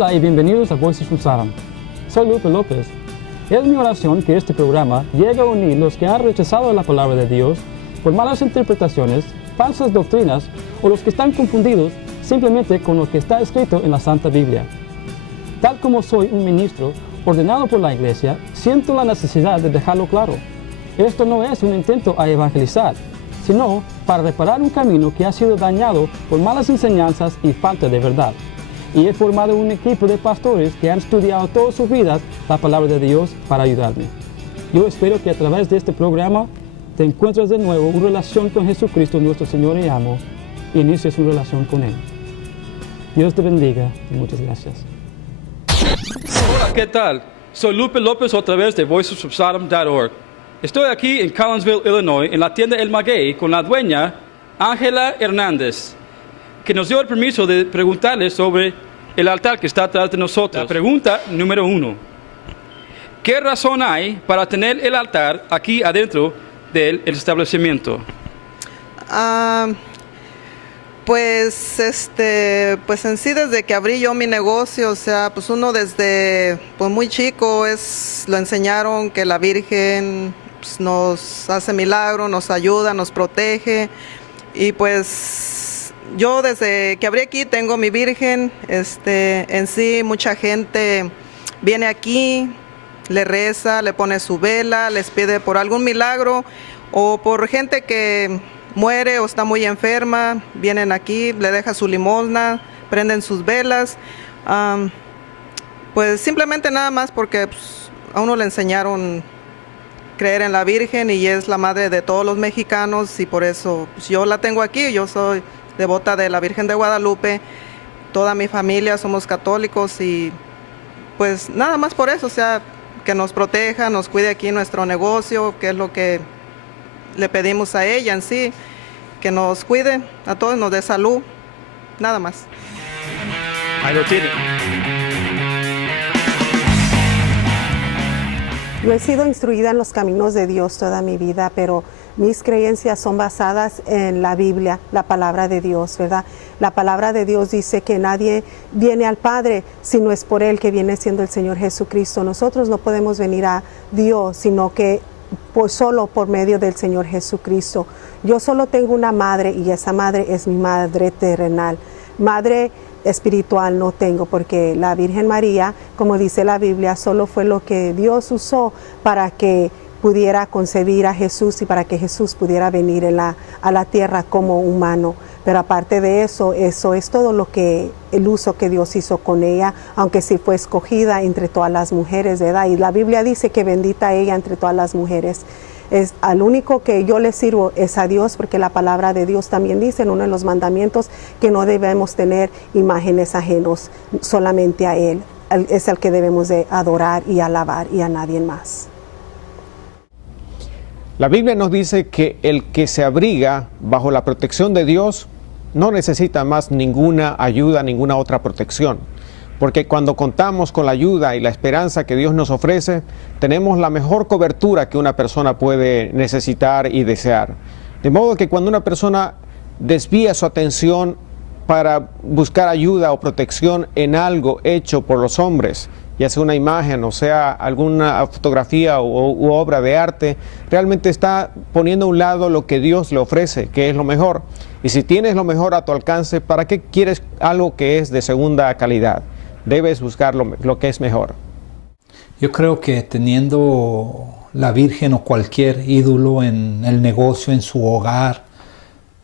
Hola y bienvenidos a Voices from Sodom. Soy Lupe López. Es mi oración que este programa llegue a unir los que han rechazado la palabra de Dios por malas interpretaciones, falsas doctrinas o los que están confundidos simplemente con lo que está escrito en la Santa Biblia. Tal como soy un ministro ordenado por la Iglesia, siento la necesidad de dejarlo claro. Esto no es un intento a evangelizar, sino para reparar un camino que ha sido dañado por malas enseñanzas y falta de verdad. Y he formado un equipo de pastores que han estudiado toda su vida la palabra de Dios para ayudarme. Yo espero que a través de este programa te encuentres de nuevo una relación con Jesucristo, nuestro Señor y amo, y inicies una relación con Él. Dios te bendiga y muchas gracias. Hola, ¿qué tal? Soy Lupe López otra vez de voicesofsodom.org. Estoy aquí en Collinsville, Illinois, en la tienda El Maguey con la dueña Ángela Hernández, que nos dio el permiso de preguntarle sobre el altar que está atrás de nosotros. La pregunta número 1. ¿Qué razón hay para tener el altar aquí adentro del establecimiento? Pues en sí, desde que abrí yo mi negocio, o sea, pues uno desde muy chico lo enseñaron que la Virgen pues, nos hace milagros, nos ayuda, nos protege. Y pues yo desde que abrí aquí tengo mi Virgen, en sí mucha gente viene aquí, le reza, le pone su vela, les pide por algún milagro o por gente que muere o está muy enferma, vienen aquí, le deja su limosna, prenden sus velas, pues simplemente nada más porque pues, a uno le enseñaron creer en la Virgen y es la madre de todos los mexicanos y por eso pues, yo la tengo aquí, yo soy devota de la Virgen de Guadalupe, toda mi familia somos católicos y pues nada más por eso, o sea, que nos proteja, nos cuide aquí nuestro negocio, que es lo que le pedimos a ella en sí, que nos cuide a todos, nos dé salud, nada más. Ahí lo tiene. Yo he sido instruida en los caminos de Dios toda mi vida, pero mis creencias son basadas en la Biblia, la palabra de Dios, ¿verdad? La palabra de Dios dice que nadie viene al Padre si no es por Él, que viene siendo el Señor Jesucristo. Nosotros no podemos venir a Dios, sino que solo por medio del Señor Jesucristo. Yo solo tengo una madre y esa madre es mi madre terrenal. Madre espiritual no tengo porque la Virgen María, como dice la Biblia, solo fue lo que Dios usó para que pudiera concebir a Jesús y para que Jesús pudiera venir a la tierra como humano. Pero aparte de eso, eso es todo el uso que Dios hizo con ella, aunque sí fue escogida entre todas las mujeres, ¿verdad? Y la Biblia dice que bendita ella entre todas las mujeres. Al único que yo le sirvo es a Dios, porque la palabra de Dios también dice en uno de los mandamientos que no debemos tener imágenes ajenos, solamente a Él. Él es el que debemos de adorar y alabar y a nadie más. La Biblia nos dice que el que se abriga bajo la protección de Dios no necesita más ninguna ayuda, ninguna otra protección. Porque cuando contamos con la ayuda y la esperanza que Dios nos ofrece, tenemos la mejor cobertura que una persona puede necesitar y desear. De modo que cuando una persona desvía su atención para buscar ayuda o protección en algo hecho por los hombres, ya sea una imagen o sea alguna fotografía u obra de arte, realmente está poniendo a un lado lo que Dios le ofrece, que es lo mejor. Y si tienes lo mejor a tu alcance, ¿para qué quieres algo que es de segunda calidad? Debes buscar lo que es mejor. Yo creo que teniendo la Virgen o cualquier ídolo en el negocio, en su hogar,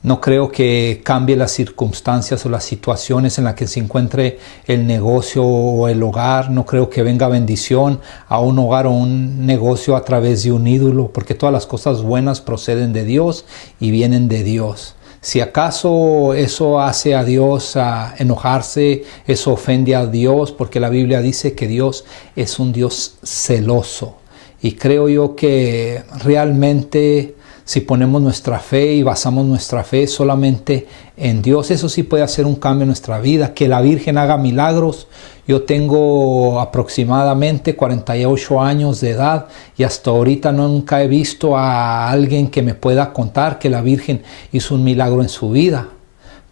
no creo que cambie las circunstancias o las situaciones en las que se encuentre el negocio o el hogar. No creo que venga bendición a un hogar o un negocio a través de un ídolo, porque todas las cosas buenas proceden de Dios y vienen de Dios. Si acaso eso hace a Dios enojarse, eso ofende a Dios, porque la Biblia dice que Dios es un Dios celoso. Y creo yo que realmente si ponemos nuestra fe y basamos nuestra fe solamente en Dios, eso sí puede hacer un cambio en nuestra vida. Que la Virgen haga milagros. Yo tengo aproximadamente 48 años de edad y hasta ahorita nunca he visto a alguien que me pueda contar que la Virgen hizo un milagro en su vida.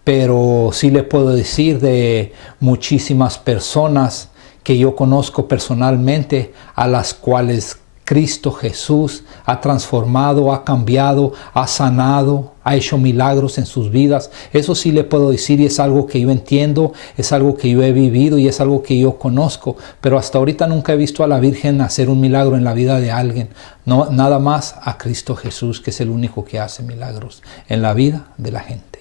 pero sí le puedo decir de muchísimas personas que yo conozco personalmente, a las cuales Cristo Jesús ha transformado, ha cambiado, ha sanado, ha hecho milagros en sus vidas. Eso sí le puedo decir, y es algo que yo entiendo, es algo que yo he vivido y es algo que yo conozco, pero hasta ahorita nunca he visto a la Virgen hacer un milagro en la vida de alguien. No, nada más a Cristo Jesús, que es el único que hace milagros en la vida de la gente.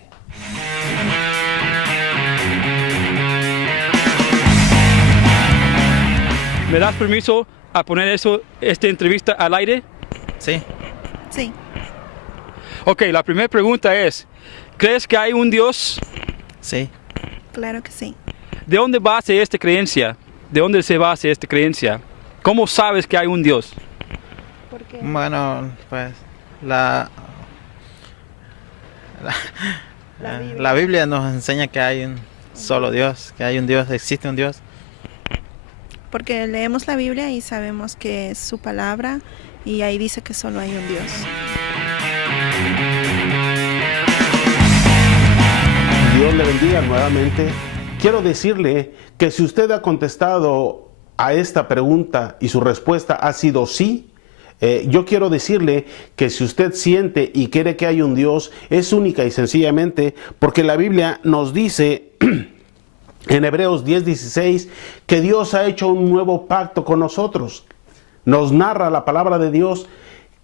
¿Me das permiso a poner esta entrevista al aire? Sí. Sí. Ok, la primera pregunta es, ¿crees que hay un Dios? Sí. Claro que sí. ¿De dónde base esta creencia? ¿De dónde se basa esta creencia? ¿Cómo sabes que hay un Dios? ¿Por qué? Bueno, pues la Biblia nos enseña que hay un solo Dios, que hay un Dios, existe un Dios. Porque leemos la Biblia y sabemos que es su palabra y ahí dice que solo hay un Dios. Dios le bendiga nuevamente. Quiero decirle que si usted ha contestado a esta pregunta y su respuesta ha sido sí, yo quiero decirle que si usted siente y quiere que hay un Dios, es única y sencillamente porque la Biblia nos dice en Hebreos 10:16 que Dios ha hecho un nuevo pacto con nosotros. Nos narra la palabra de Dios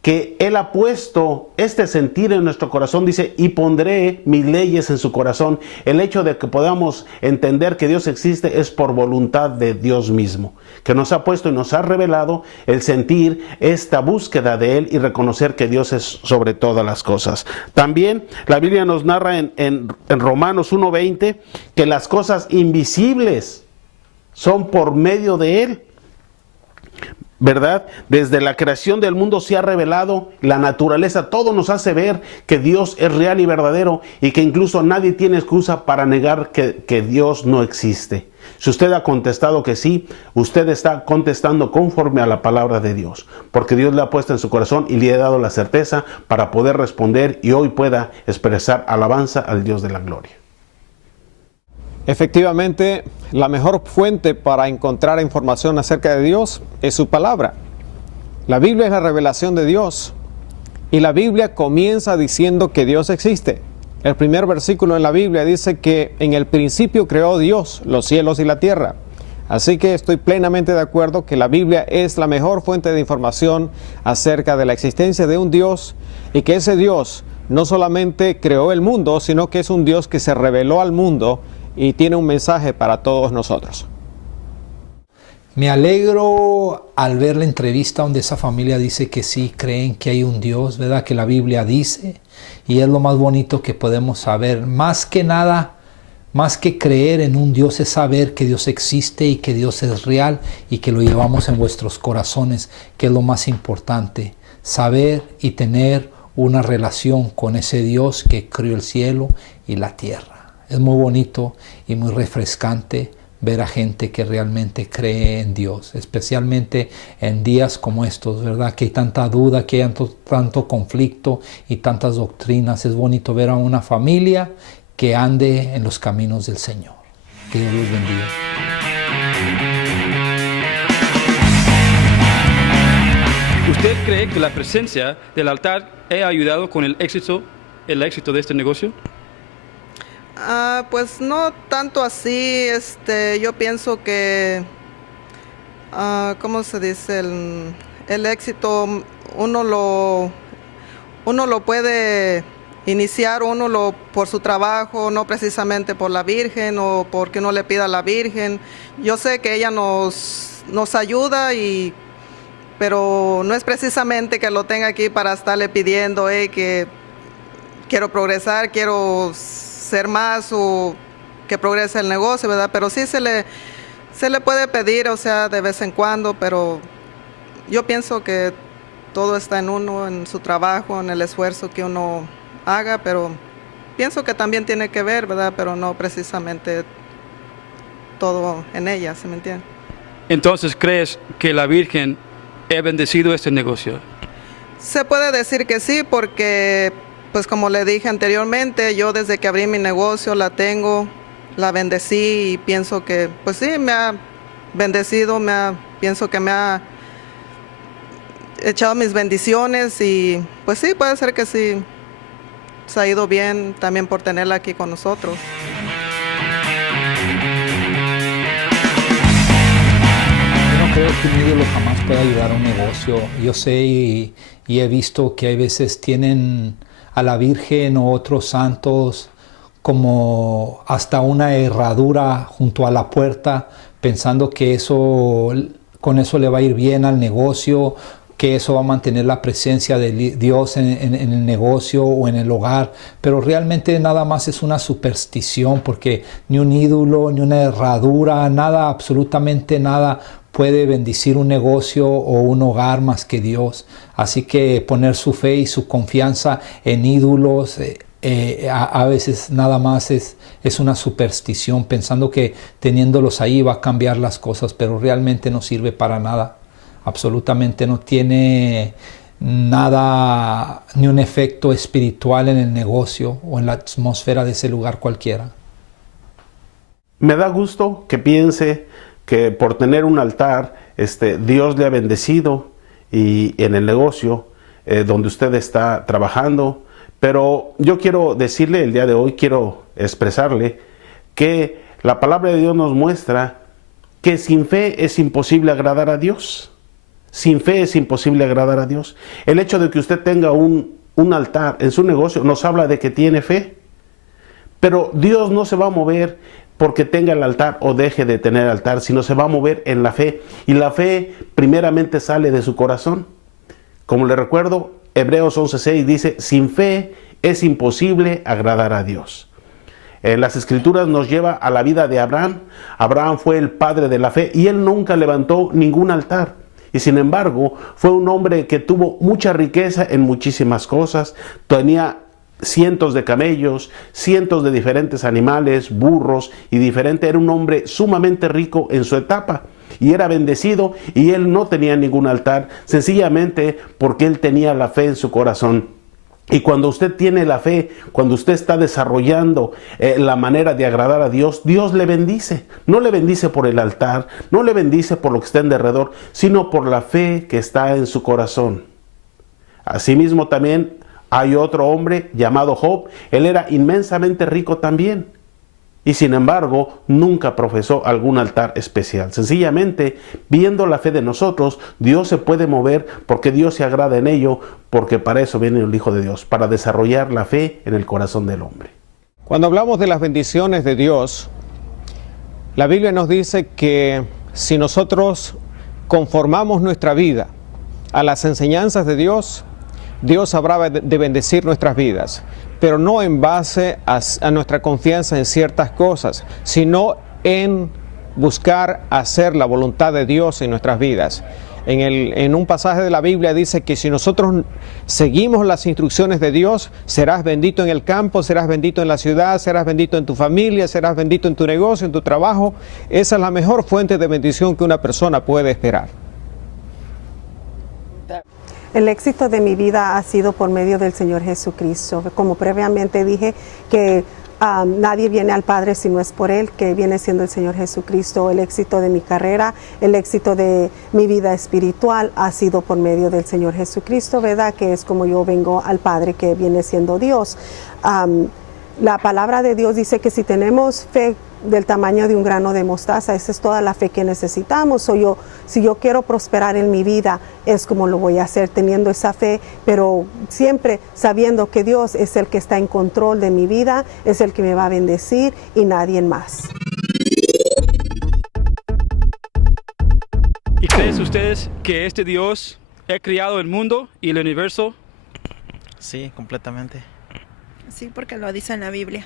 que Él ha puesto este sentir en nuestro corazón, dice, y pondré mis leyes en su corazón. El hecho de que podamos entender que Dios existe es por voluntad de Dios mismo, que nos ha puesto y nos ha revelado el sentir esta búsqueda de Él y reconocer que Dios es sobre todas las cosas. También la Biblia nos narra en Romanos 1:20 que las cosas invisibles son por medio de Él. ¿Verdad? Desde la creación del mundo se ha revelado la naturaleza, todo nos hace ver que Dios es real y verdadero y que incluso nadie tiene excusa para negar que Dios no existe. Si usted ha contestado que sí, usted está contestando conforme a la palabra de Dios, porque Dios le ha puesto en su corazón y le ha dado la certeza para poder responder y hoy pueda expresar alabanza al Dios de la gloria. Efectivamente, la mejor fuente para encontrar información acerca de Dios es su palabra. La Biblia es la revelación de Dios y la Biblia comienza diciendo que Dios existe. El primer versículo en la Biblia dice que en el principio creó Dios los cielos y la tierra. Así que estoy plenamente de acuerdo que la Biblia es la mejor fuente de información acerca de la existencia de un Dios y que ese Dios no solamente creó el mundo, sino que es un Dios que se reveló al mundo y tiene un mensaje para todos nosotros. Me alegro al ver la entrevista donde esa familia dice que sí creen que hay un Dios, ¿verdad? Que la Biblia dice, y es lo más bonito que podemos saber. Más que nada, más que creer en un Dios, es saber que Dios existe y que Dios es real y que lo llevamos en vuestros corazones, que es lo más importante. Saber y tener una relación con ese Dios que creó el cielo y la tierra. Es muy bonito y muy refrescante ver a gente que realmente cree en Dios, especialmente en días como estos, ¿verdad? Que hay tanta duda, que hay tanto conflicto y tantas doctrinas. Es bonito ver a una familia que ande en los caminos del Señor. Que Dios los bendiga. ¿Usted cree que la presencia del altar ha ayudado con el éxito de este negocio? Pues no tanto así, yo pienso que, ¿cómo se dice? El éxito uno lo puede iniciar por su trabajo, no precisamente por la Virgen o porque uno le pida a la Virgen. Yo sé que ella nos ayuda, pero no es precisamente que lo tenga aquí para estarle pidiendo, que quiero progresar, quiero ser más o que progrese el negocio, ¿verdad? Pero sí se le puede pedir, o sea, de vez en cuando, pero yo pienso que todo está en uno, en su trabajo, en el esfuerzo que uno haga, pero pienso que también tiene que ver, ¿verdad? Pero no precisamente todo en ella, ¿se me entiende? Entonces, ¿crees que la Virgen ha bendecido este negocio? Se puede decir que sí, porque pues como le dije anteriormente, yo desde que abrí mi negocio la tengo, la bendecí y pienso que, pues sí, me ha bendecido, pienso que me ha echado mis bendiciones y pues sí, puede ser que sí, se ha ido bien también por tenerla aquí con nosotros. Yo no creo que un ídolo jamás pueda ayudar a un negocio. Yo sé y he visto que hay veces tienen a la Virgen o otros santos como hasta una herradura junto a la puerta, pensando que con eso le va a ir bien al negocio, que eso va a mantener la presencia de Dios en el negocio o en el hogar, pero realmente nada más es una superstición, porque ni un ídolo, ni una herradura, nada, absolutamente nada puede bendecir un negocio o un hogar más que Dios. Así que poner su fe y su confianza en ídolos a veces nada más es una superstición, pensando que teniéndolos ahí va a cambiar las cosas, pero realmente no sirve para nada. Absolutamente no tiene nada, ni un efecto espiritual en el negocio o en la atmósfera de ese lugar cualquiera. Me da gusto que piense que por tener un altar, Dios le ha bendecido y en el negocio donde usted está trabajando. Pero yo quiero decirle el día de hoy, quiero expresarle que la palabra de Dios nos muestra que sin fe es imposible agradar a Dios. Sin fe es imposible agradar a Dios. El hecho de que usted tenga un altar en su negocio nos habla de que tiene fe. Pero Dios no se va a mover porque tenga el altar o deje de tener altar, sino se va a mover en la fe. Y la fe primeramente sale de su corazón. Como le recuerdo, Hebreos 11:6 dice, sin fe es imposible agradar a Dios. En las Escrituras nos lleva a la vida de Abraham. Abraham fue el padre de la fe y él nunca levantó ningún altar. Y sin embargo, fue un hombre que tuvo mucha riqueza en muchísimas cosas. Tenía cientos de camellos, cientos de diferentes animales, burros y diferente. Era un hombre sumamente rico en su etapa. Y era bendecido y él no tenía ningún altar, sencillamente porque él tenía la fe en su corazón. Y cuando usted tiene la fe, cuando usted está desarrollando la manera de agradar a Dios, Dios le bendice. No le bendice por el altar, no le bendice por lo que está en derredor, sino por la fe que está en su corazón. Asimismo también hay otro hombre llamado Job. Él era inmensamente rico también. Y sin embargo, nunca profesó algún altar especial. Sencillamente, viendo la fe de nosotros, Dios se puede mover porque Dios se agrada en ello, porque para eso viene el Hijo de Dios, para desarrollar la fe en el corazón del hombre. Cuando hablamos de las bendiciones de Dios, la Biblia nos dice que si nosotros conformamos nuestra vida a las enseñanzas de Dios, Dios habrá de bendecir nuestras vidas, pero no en base a nuestra confianza en ciertas cosas, sino en buscar hacer la voluntad de Dios en nuestras vidas. En un pasaje de la Biblia dice que si nosotros seguimos las instrucciones de Dios, serás bendito en el campo, serás bendito en la ciudad, serás bendito en tu familia, serás bendito en tu negocio, en tu trabajo. Esa es la mejor fuente de bendición que una persona puede esperar. El éxito de mi vida ha sido por medio del Señor Jesucristo. Como previamente dije, que nadie viene al Padre si no es por Él, que viene siendo el Señor Jesucristo. El éxito de mi carrera, el éxito de mi vida espiritual ha sido por medio del Señor Jesucristo, ¿verdad? Que es como yo vengo al Padre, que viene siendo Dios. La palabra de Dios dice que si tenemos fe del tamaño de un grano de mostaza, esa es toda la fe que necesitamos. Si yo quiero prosperar en mi vida, es como lo voy a hacer, teniendo esa fe, pero siempre sabiendo que Dios es el que está en control de mi vida, es el que me va a bendecir y nadie más. ¿Y creen ustedes que este Dios ha creado el mundo y el universo? Sí, completamente. Sí, porque lo dice en la Biblia.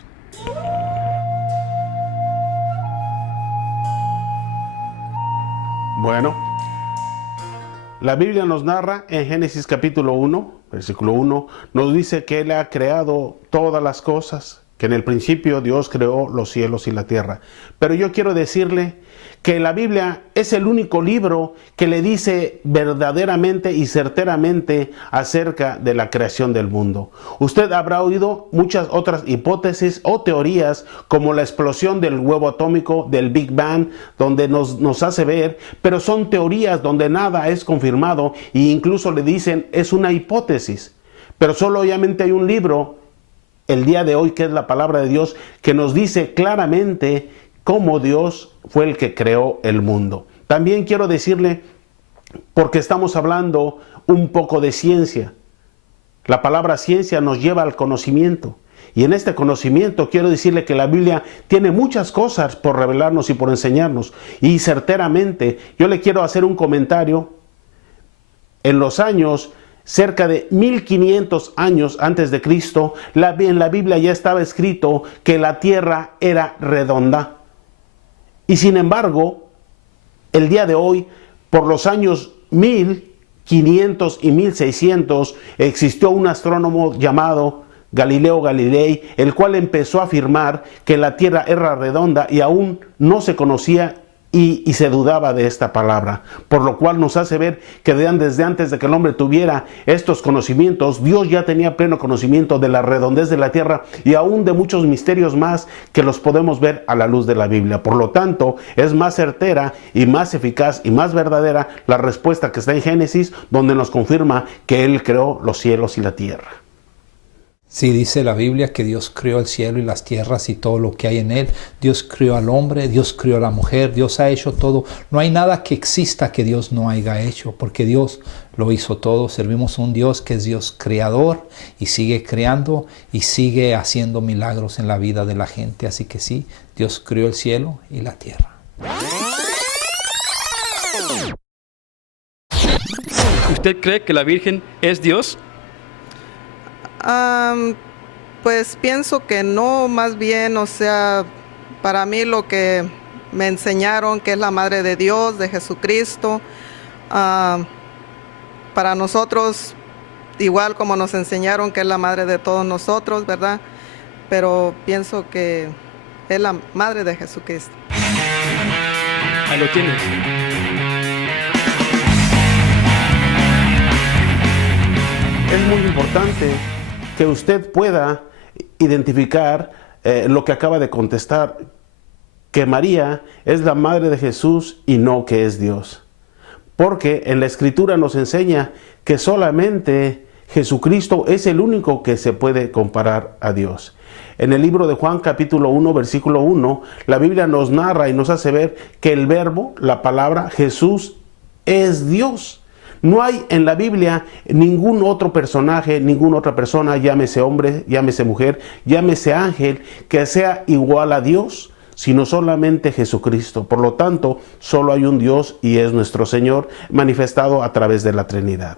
Bueno, la Biblia nos narra en Génesis capítulo 1, versículo 1, nos dice que Él ha creado todas las cosas, que en el principio Dios creó los cielos y la tierra. Pero yo quiero decirle que la Biblia es el único libro que le dice verdaderamente y certeramente acerca de la creación del mundo. Usted habrá oído muchas otras hipótesis o teorías como la explosión del huevo atómico, del Big Bang, donde nos hace ver, pero son teorías donde nada es confirmado e incluso le dicen es una hipótesis. Pero solo obviamente hay un libro el día de hoy que es la palabra de Dios que nos dice claramente cómo Dios fue el que creó el mundo. También quiero decirle, porque estamos hablando un poco de ciencia, la palabra ciencia nos lleva al conocimiento. Y en este conocimiento quiero decirle que la Biblia tiene muchas cosas por revelarnos y por enseñarnos. Y certeramente yo le quiero hacer un comentario. En los años, cerca de 1500 años antes de Cristo, en la Biblia ya estaba escrito que la tierra era redonda. Y sin embargo, el día de hoy, por los años 1500 y 1600, existió un astrónomo llamado Galileo Galilei, el cual empezó a afirmar que la Tierra era redonda y aún no se conocía y se dudaba de esta palabra, por lo cual nos hace ver que desde antes de que el hombre tuviera estos conocimientos, Dios ya tenía pleno conocimiento de la redondez de la tierra y aún de muchos misterios más que los podemos ver a la luz de la Biblia. Por lo tanto, es más certera y más eficaz y más verdadera la respuesta que está en Génesis, donde nos confirma que Él creó los cielos y la tierra. Sí, dice la Biblia que Dios creó el cielo y las tierras y todo lo que hay en él. Dios creó al hombre, Dios creó a la mujer, Dios ha hecho todo. No hay nada que exista que Dios no haya hecho, porque Dios lo hizo todo. Servimos a un Dios que es Dios creador y sigue creando y sigue haciendo milagros en la vida de la gente. Así que sí, Dios creó el cielo y la tierra. ¿Usted cree que la Virgen es Dios? Pues pienso que no, más bien, o sea, para mí lo que me enseñaron que es la Madre de Dios, de Jesucristo, para nosotros, igual como nos enseñaron que es la Madre de todos nosotros, ¿verdad? Pero pienso que es la Madre de Jesucristo. Ahí lo tienes. Es muy importante que usted pueda identificar lo que acaba de contestar, que María es la Madre de Jesús y no que es Dios. Porque en la Escritura nos enseña que solamente Jesucristo es el único que se puede comparar a Dios. En el libro de Juan capítulo 1, versículo 1, la Biblia nos narra y nos hace ver que el verbo, la palabra Jesús, es Dios. No hay en la Biblia ningún otro personaje, ninguna otra persona, llámese hombre, llámese mujer, llámese ángel, que sea igual a Dios, sino solamente Jesucristo. Por lo tanto, solo hay un Dios y es nuestro Señor, manifestado a través de la Trinidad.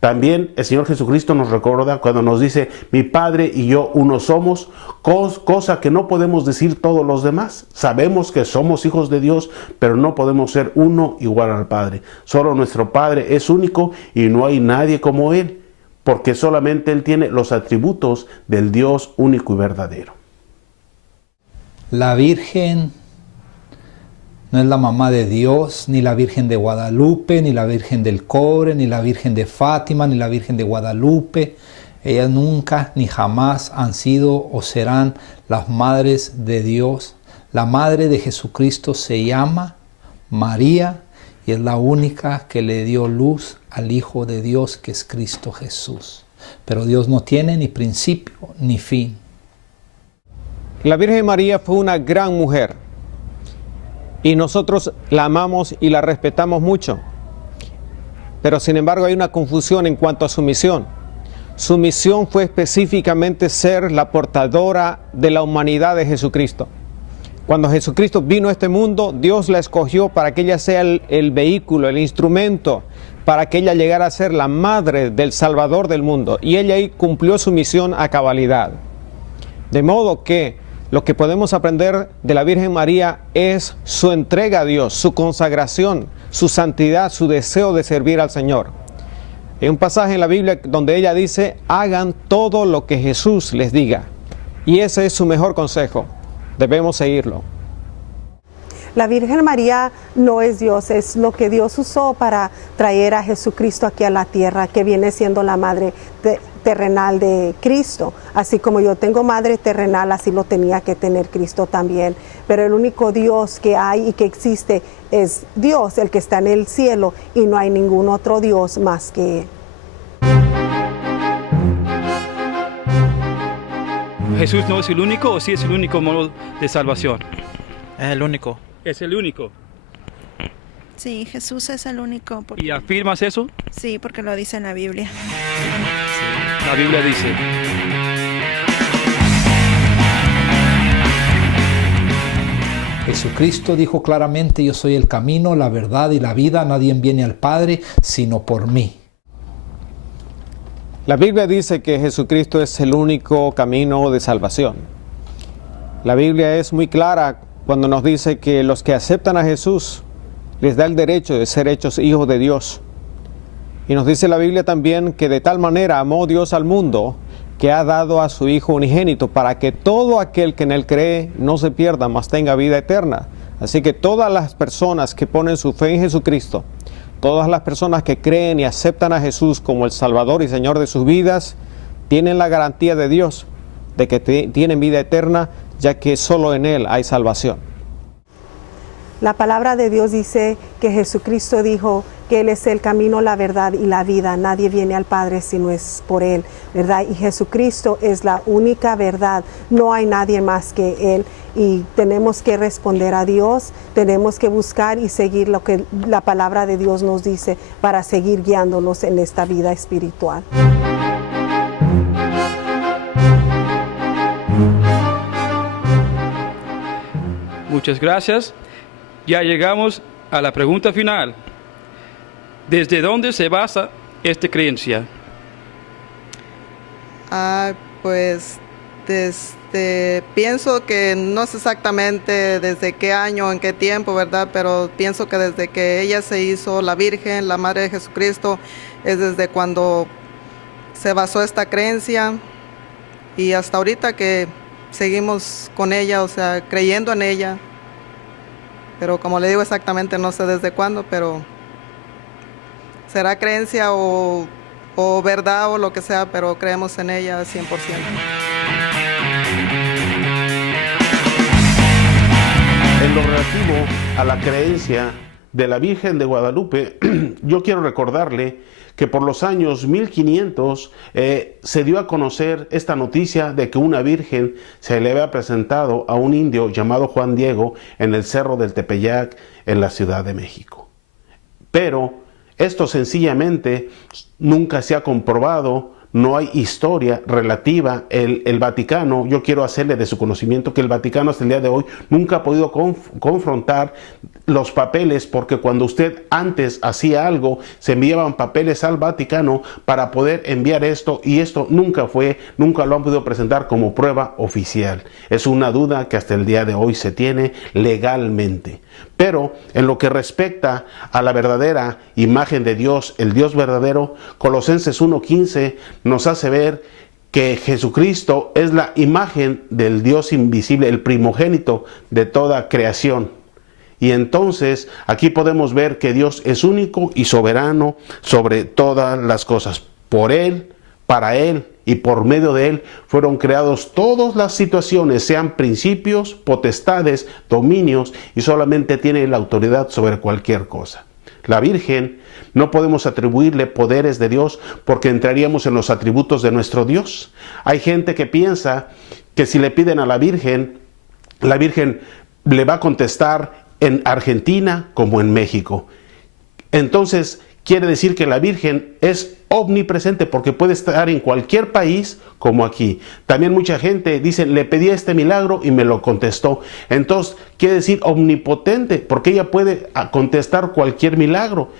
También el Señor Jesucristo nos recuerda cuando nos dice, mi Padre y yo uno somos, cosa que no podemos decir todos los demás. Sabemos que somos hijos de Dios, pero no podemos ser uno igual al Padre. Solo nuestro Padre es único y no hay nadie como Él, porque solamente Él tiene los atributos del Dios único y verdadero. La Virgen no es la mamá de Dios, ni la Virgen de Guadalupe, ni la Virgen del Cobre, ni la Virgen de Fátima, ni la Virgen de Guadalupe. Ellas nunca ni jamás han sido o serán las madres de Dios. La Madre de Jesucristo se llama María y es la única que le dio luz al Hijo de Dios, que es Cristo Jesús. Pero Dios no tiene ni principio ni fin. La Virgen María fue una gran mujer. Y nosotros la amamos y la respetamos mucho. Pero sin embargo hay una confusión en cuanto a su misión. Su misión fue específicamente ser la portadora de la humanidad de Jesucristo. Cuando Jesucristo vino a este mundo, Dios la escogió para que ella sea el vehículo, el instrumento, para que ella llegara a ser la madre del Salvador del mundo. Y ella ahí cumplió su misión a cabalidad. De modo que lo que podemos aprender de la Virgen María es su entrega a Dios, su consagración, su santidad, su deseo de servir al Señor. Hay un pasaje en la Biblia donde ella dice, hagan todo lo que Jesús les diga. Y ese es su mejor consejo. Debemos seguirlo. La Virgen María no es Dios, es lo que Dios usó para traer a Jesucristo aquí a la tierra, que viene siendo la madre terrenal de Cristo. Así como yo tengo madre terrenal, así lo tenía que tener Cristo también. Pero el único Dios que hay y que existe es Dios, el que está en el cielo, y no hay ningún otro Dios más que Él. ¿Jesús no es el único o sí es el único modo de salvación? Es el único. Es el único. Sí, Jesús es el único. ¿Y afirmas eso? Sí, porque lo dice en la Biblia. La Biblia dice. Jesucristo dijo claramente: yo soy el camino, la verdad y la vida, nadie viene al Padre sino por mí. La Biblia dice que Jesucristo es el único camino de salvación. La Biblia es muy clara cuando nos dice que los que aceptan a Jesús les da el derecho de ser hechos hijos de Dios. Y nos dice la Biblia también que de tal manera amó Dios al mundo que ha dado a su Hijo unigénito para que todo aquel que en Él cree no se pierda, mas tenga vida eterna. Así que todas las personas que ponen su fe en Jesucristo, todas las personas que creen y aceptan a Jesús como el Salvador y Señor de sus vidas, tienen la garantía de Dios de que tienen vida eterna, ya que solo en Él hay salvación. La palabra de Dios dice que Jesucristo dijo que Él es el camino, la verdad y la vida. Nadie viene al Padre si no es por Él, ¿verdad? Y Jesucristo es la única verdad. No hay nadie más que Él. Y tenemos que responder a Dios, tenemos que buscar y seguir lo que la palabra de Dios nos dice para seguir guiándonos en esta vida espiritual. Muchas gracias. Ya llegamos a la pregunta final. ¿Desde dónde se basa esta creencia? Pues pienso que no sé exactamente desde qué año, en qué tiempo, ¿verdad? Pero pienso que desde que ella se hizo la Virgen, la Madre de Jesucristo, es desde cuando se basó esta creencia y hasta ahorita que seguimos con ella, o sea, creyendo en ella. Pero como le digo exactamente, no sé desde cuándo, pero será creencia o verdad o lo que sea, pero creemos en ella 100%. En lo relativo a la creencia de la Virgen de Guadalupe, yo quiero recordarle que por los años 1500 se dio a conocer esta noticia de que una virgen se le había presentado a un indio llamado Juan Diego en el Cerro del Tepeyac en la Ciudad de México. Pero esto sencillamente nunca se ha comprobado, no hay historia relativa. El Vaticano, yo quiero hacerle de su conocimiento que el Vaticano hasta el día de hoy nunca ha podido confrontar los papeles, porque cuando usted antes hacía algo, se enviaban papeles al Vaticano para poder enviar esto, y esto nunca lo han podido presentar como prueba oficial. Es una duda que hasta el día de hoy se tiene legalmente. Pero en lo que respecta a la verdadera imagen de Dios, el Dios verdadero, Colosenses 1:15 nos hace ver que Jesucristo es la imagen del Dios invisible, el primogénito de toda creación. Y entonces aquí podemos ver que Dios es único y soberano sobre todas las cosas. Por Él, para Él y por medio de Él fueron creados todas las situaciones, sean principios, potestades, dominios, y solamente tiene la autoridad sobre cualquier cosa. La Virgen, no podemos atribuirle poderes de Dios porque entraríamos en los atributos de nuestro Dios. Hay gente que piensa que si le piden a la Virgen le va a contestar en Argentina como en México. Entonces quiere decir que la Virgen es omnipresente porque puede estar en cualquier país como aquí. También mucha gente dice, le pedí este milagro y me lo contestó. Entonces quiere decir omnipotente porque ella puede contestar cualquier milagro.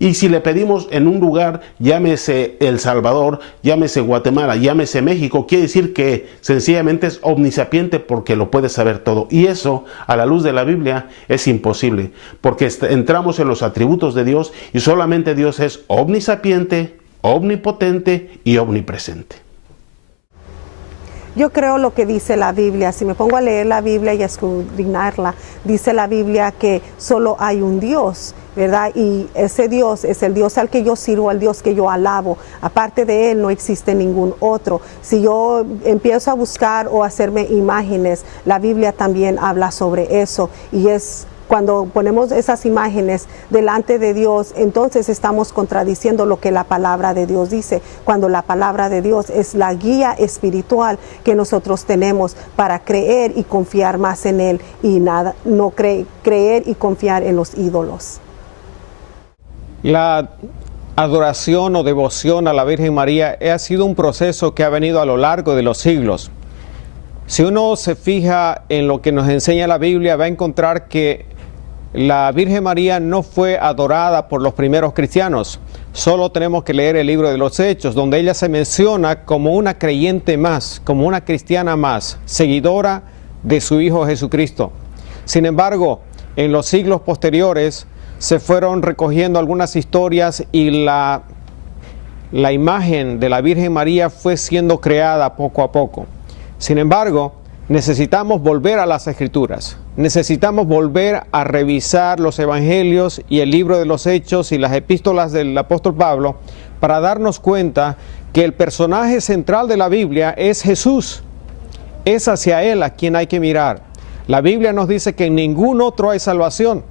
Y si le pedimos en un lugar, llámese El Salvador, llámese Guatemala, llámese México, quiere decir que sencillamente es omnisapiente porque lo puede saber todo. Y eso, a la luz de la Biblia, es imposible, porque entramos en los atributos de Dios y solamente Dios es omnisapiente, omnipotente y omnipresente. Yo creo lo que dice la Biblia. Si me pongo a leer la Biblia y a escudriñarla, dice la Biblia que solo hay un Dios, ¿verdad? Y ese Dios es el Dios al que yo sirvo, el Dios que yo alabo. Aparte de Él no existe ningún otro. Si yo empiezo a buscar o a hacerme imágenes, la Biblia también habla sobre eso. Y es cuando ponemos esas imágenes delante de Dios, entonces estamos contradiciendo lo que la palabra de Dios dice, cuando la palabra de Dios es la guía espiritual que nosotros tenemos para creer y confiar más en Él y nada, no creer y confiar en los ídolos. La adoración o devoción a la Virgen María ha sido un proceso que ha venido a lo largo de los siglos. Si uno se fija en lo que nos enseña la Biblia, va a encontrar que la Virgen María no fue adorada por los primeros cristianos. Solo tenemos que leer el libro de los Hechos, donde ella se menciona como una creyente más, como una cristiana más, seguidora de su Hijo Jesucristo. Sin embargo, en los siglos posteriores se fueron recogiendo algunas historias y la imagen de la Virgen María fue siendo creada poco a poco. Sin embargo, necesitamos volver a las Escrituras. Necesitamos volver a revisar los Evangelios y el libro de los Hechos y las epístolas del apóstol Pablo para darnos cuenta que el personaje central de la Biblia es Jesús. Es hacia Él a quien hay que mirar. La Biblia nos dice que en ningún otro hay salvación,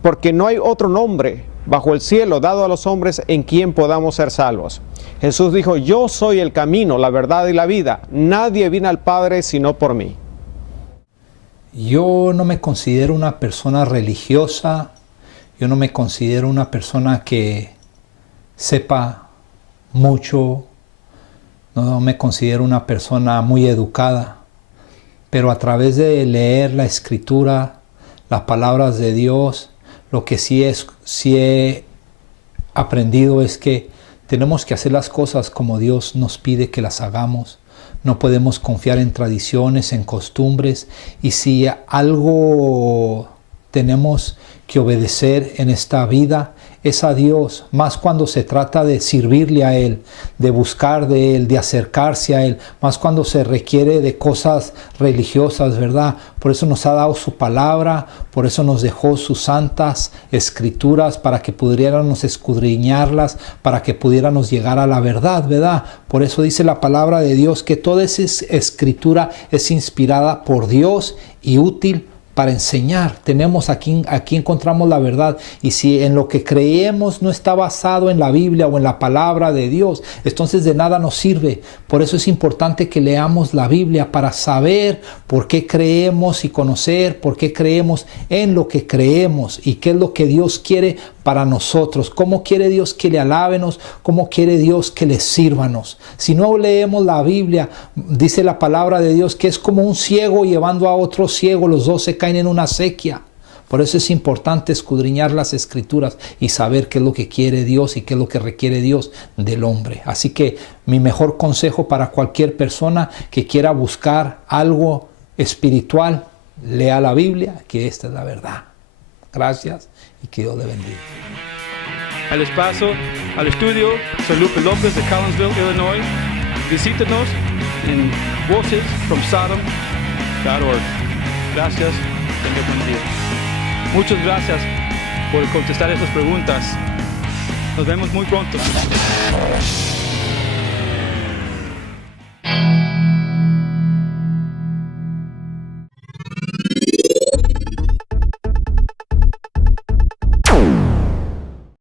porque no hay otro nombre bajo el cielo dado a los hombres en quien podamos ser salvos. Jesús dijo: yo soy el camino, la verdad y la vida. Nadie viene al Padre sino por mí. Yo no me considero una persona religiosa, yo no me considero una persona que sepa mucho, no me considero una persona muy educada, pero a través de leer la Escritura, las palabras de Dios, lo que sí he aprendido es que tenemos que hacer las cosas como Dios nos pide que las hagamos. No podemos confiar en tradiciones, en costumbres, y si algo tenemos que obedecer en esta vida es a Dios, más cuando se trata de servirle a Él, de buscar de Él, de acercarse a Él, más cuando se requiere de cosas religiosas, ¿verdad? Por eso nos ha dado su palabra, por eso nos dejó sus santas escrituras, para que pudiéramos escudriñarlas, para que pudiéramos llegar a la verdad, ¿verdad? Por eso dice la palabra de Dios que toda esa escritura es inspirada por Dios y útil para enseñar. Tenemos aquí encontramos la verdad, y si en lo que creemos no está basado en la Biblia o en la palabra de Dios, entonces de nada nos sirve. Por eso es importante que leamos la Biblia para saber por qué creemos y conocer por qué creemos en lo que creemos y qué es lo que Dios quiere para nosotros, cómo quiere Dios que le alábenos, cómo quiere Dios que le sírvanos. Si no leemos la Biblia, dice la palabra de Dios que es como un ciego llevando a otro ciego, los dos se caen en una acequia. Por eso es importante escudriñar las Escrituras y saber qué es lo que quiere Dios y qué es lo que requiere Dios del hombre. Así que mi mejor consejo para cualquier persona que quiera buscar algo espiritual, lea la Biblia, que esta es la verdad. Gracias y que Dios le bendiga. Al espacio, al estudio, soy Lupe López de Collinsville, Illinois. Visítenos en vocesfromsodom.org. Gracias, tenga buen día. Muchas gracias por contestar estas preguntas. Nos vemos muy pronto.